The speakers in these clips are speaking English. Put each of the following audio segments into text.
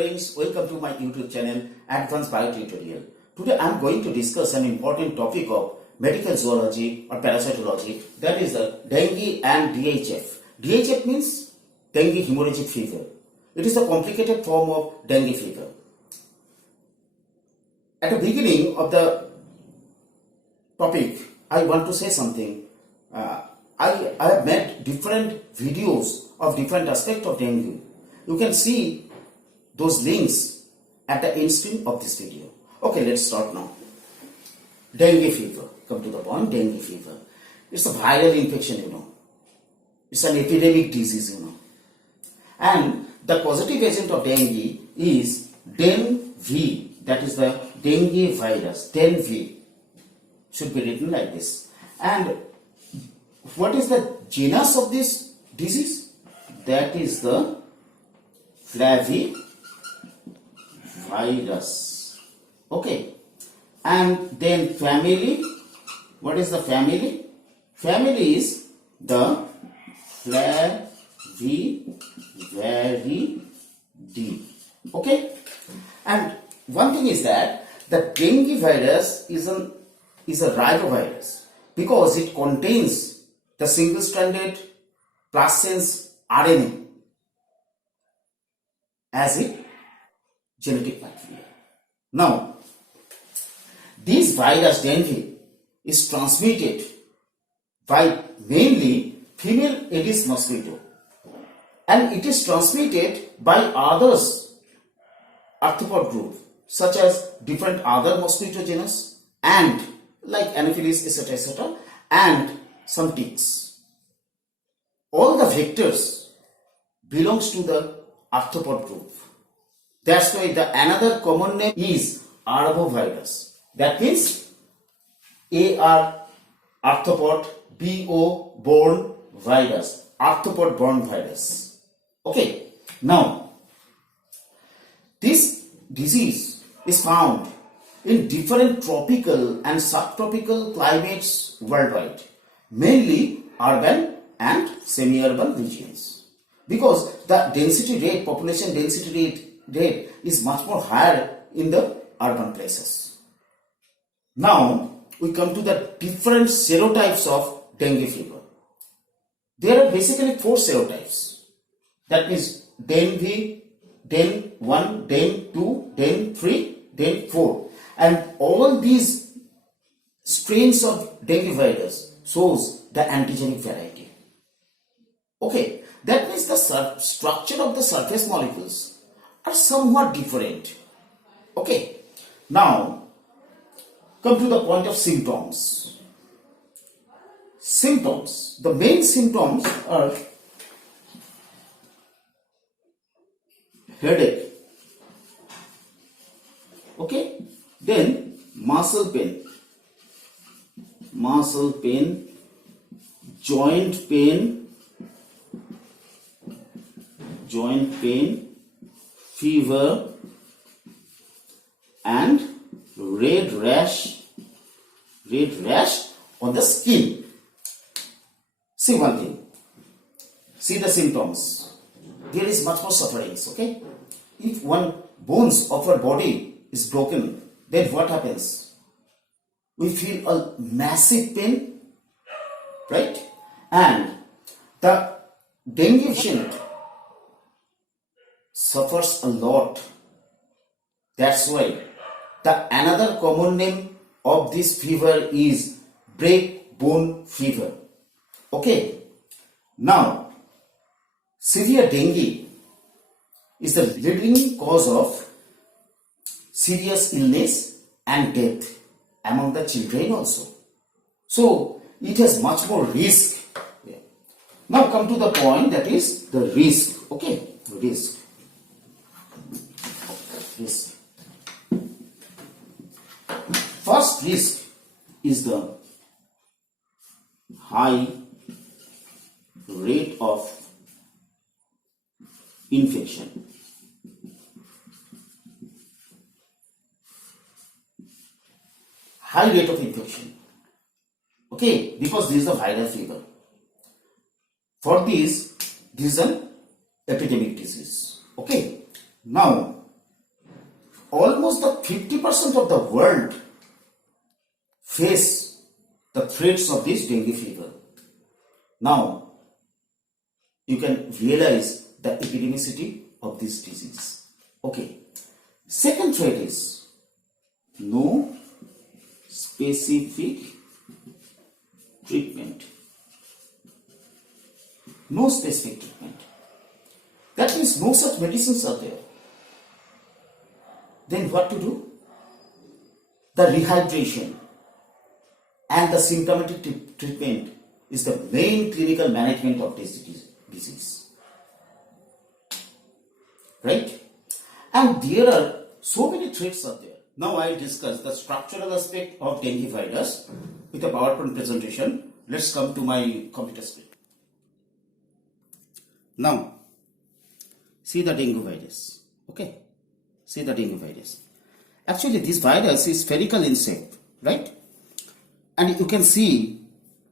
friends, welcome to my YouTube channel Advanced Bio Tutorial. Today I am going to discuss an important topic of medical zoology or parasitology, that is the dengue and DHF. DHF means dengue hemorrhagic fever. It is a complicated form of dengue fever. At the beginning of the topic, I want to say something. I have made different videos of different aspects of dengue. You can see those links at the end screen of this video. Okay, let's start now. Dengue fever. Come to the point. Dengue fever. It's a viral infection, It's an epidemic disease, And the causative agent of dengue is Dengue. That is the dengue virus. Dengue should be written like this. And what is the genus of this disease? That is the flavivirus. Okay. And then family. What is the family? Family is the Flaviviridae. Okay. And one thing is that the dengue virus is a ribovirus because it contains the single-stranded plus sense RNA as its genetic material. Now, this virus dengue is transmitted by mainly female Aedes mosquito, and it is transmitted by others arthropod group such as different other mosquito genus and like Anopheles etc. and some ticks. All the vectors belongs to the arthropod group. That's why the another common name is arbovirus. That means AR arthropod, BO borne virus, arthropod borne virus. Okay. Now, this disease is found in different tropical and subtropical climates worldwide, mainly urban and semi-urban regions, because the population density rate is much more higher in the urban places. Now we come to the different serotypes of dengue fever. There are basically 4 serotypes. That means dengue, den 1, den 2, den 3, den 4. And all these strains of dengue virus shows the antigenic variety. Okay, that means the structure of the surface molecules are somewhat different. Okay, now come to the point of symptoms. Symptoms. The main symptoms are headache. Okay, then muscle pain, joint pain, fever, and red rash on the skin. See one thing. See the symptoms. There is much more sufferings. Okay, if one bones of our body is broken, then what happens? We feel a massive pain, right? And the dengue patient suffers a lot. That's why another common name of this fever is break bone fever. Okay. Now, severe dengue is the leading cause of serious illness and death among the children also. So, it has much more risk. Now come to the point, that is the risk. Okay, risk. First risk is the high rate of infection. High rate of infection. Okay, because this is a viral fever. For this is an epidemic disease. Okay, now almost the 50% of the world face the threats of this dengue fever. Now, you can realize the epidemicity of this disease. Okay. Second threat is no specific treatment. No specific treatment. That means no such medicines are there. Then what to do? The rehydration and the symptomatic treatment is the main clinical management of this disease. Right? And there are so many threats are there. Now I will discuss the structural aspect of dengue virus with a PowerPoint presentation. Let's come to my computer screen. Now, see the dengue virus. Okay? See the dengue virus. Actually, this virus is spherical in shape, right? And you can see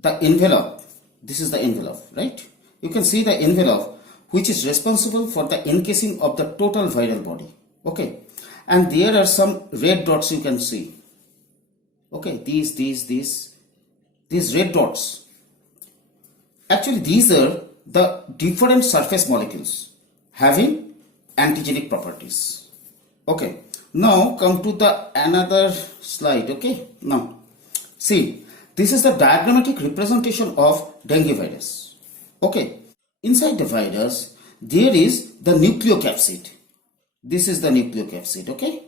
the envelope. This is the envelope, right? You can see the envelope which is responsible for the encasing of the total viral body. Okay? And there are some red dots you can see. Okay? These red dots. Actually, these are the different surface molecules having antigenic properties. Okay? Now come to the another slide. Okay? Now, see, this is the diagrammatic representation of dengue virus. Okay? Inside the virus, there is the nucleocapsid. This is the nucleocapsid, okay?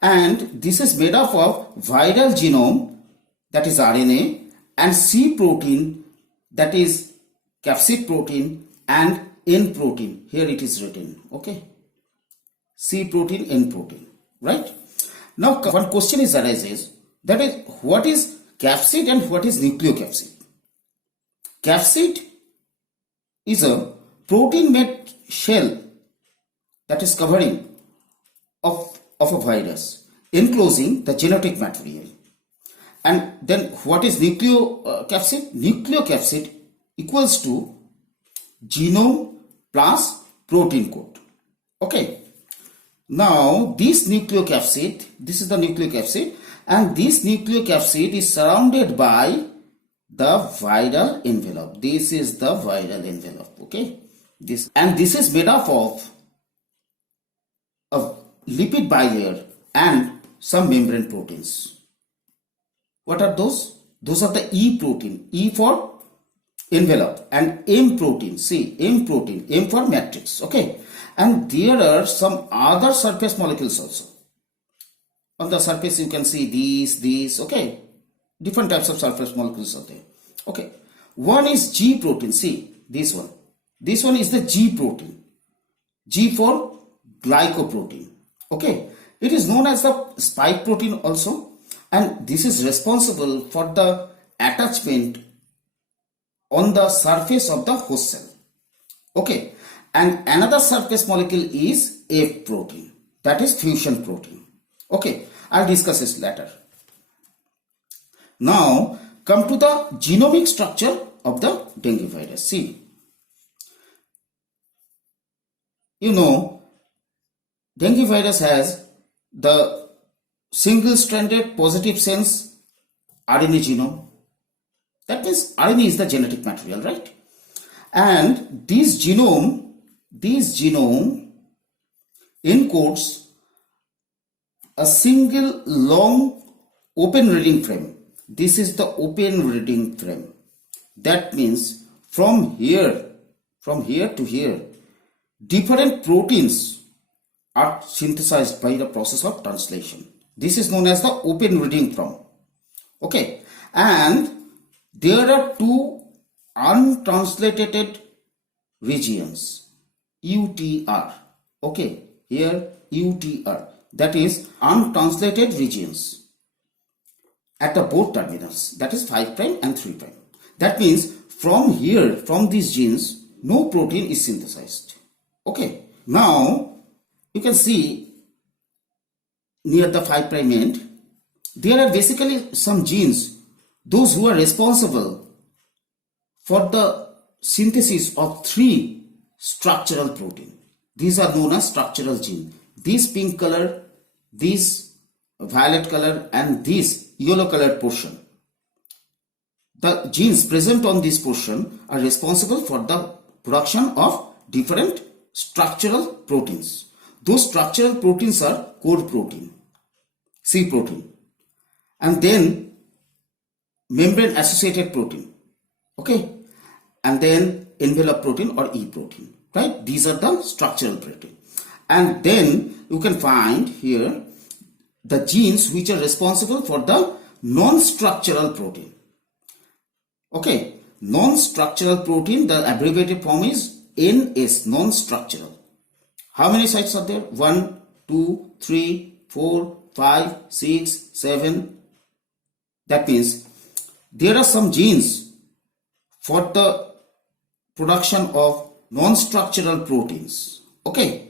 And this is made up of viral genome, that is RNA, and C protein, that is capsid protein, and N protein. Here it is written, okay? C protein, N protein, right? Now, one question arises, that is, what is capsid and what is nucleocapsid? Capsid is a protein-made shell that is covering of a virus, enclosing the genetic material. And then what is nucleocapsid? Nucleocapsid equals to genome plus protein code. Okay. Now this nucleocapsid, this is the nucleocapsid, and this nucleocapsid is surrounded by the viral envelope. This is the viral envelope. Okay. This is made up of a lipid bilayer and some membrane proteins. What are those? Those are the E protein. E for envelope and M protein. See, M protein. M for matrix. Okay. And there are some other surface molecules also. On the surface you can see these. Okay. Different types of surface molecules are there. Okay. One is G protein. See, this one. This one is the G protein. G for glycoprotein. Okay. It is known as the spike protein also, and this is responsible for the attachment on the surface of the host cell. Okay. And another surface molecule is F protein, that is fusion protein. Okay. I'll discuss this later. Now come to the genomic structure of the dengue virus. See, you know, dengue virus has the single-stranded positive sense RNA genome. That means RNA is the genetic material, right? And this genome encodes a single long open reading frame. This is the open reading frame. That means from here to here, different proteins are synthesized by the process of translation. This is known as the open reading frame. Okay. And there are two untranslated regions, UTR. Okay. Here UTR. That is untranslated regions at the both terminals, that is 5' and 3'. That means from here, from these genes, no protein is synthesized. Okay. Now you can see near the 5' end, there are basically some genes, those who are responsible for the synthesis of 3 structural protein. These are known as structural genes. This pink color this violet color and this yellow colored portion. The genes present on this portion are responsible for the production of different structural proteins. Those structural proteins are core protein, C protein, and then membrane associated protein, okay, and then envelope protein or E protein, right? These are the structural protein. And then you can find here the genes which are responsible for the non-structural protein. Okay, non-structural protein, the abbreviated form is NS, non-structural. How many sites are there? 1, 2, 3, 4, 5, 6, 7. That means there are some genes for the production of non-structural proteins. Okay,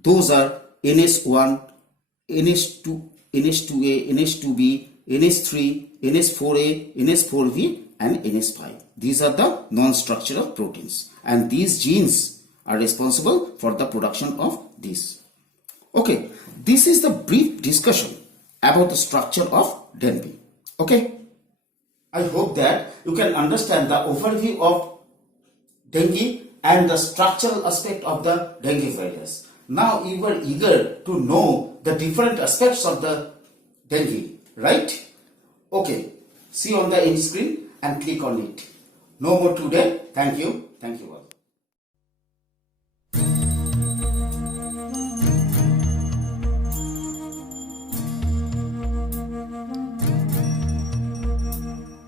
those are NS1, NS2, NS2A, NS2B, NS3, NS4A, NS4V and NS5. These are the non-structural proteins, and these genes are responsible for the production of these. Okay, this is the brief discussion about the structure of Dengue. Okay, I hope that you can understand the overview of dengue and the structural aspect of the dengue virus. Now you are eager to know the different aspects of the dengue, right? Okay, see on the end screen and click on it. No more today. Thank you. Thank you.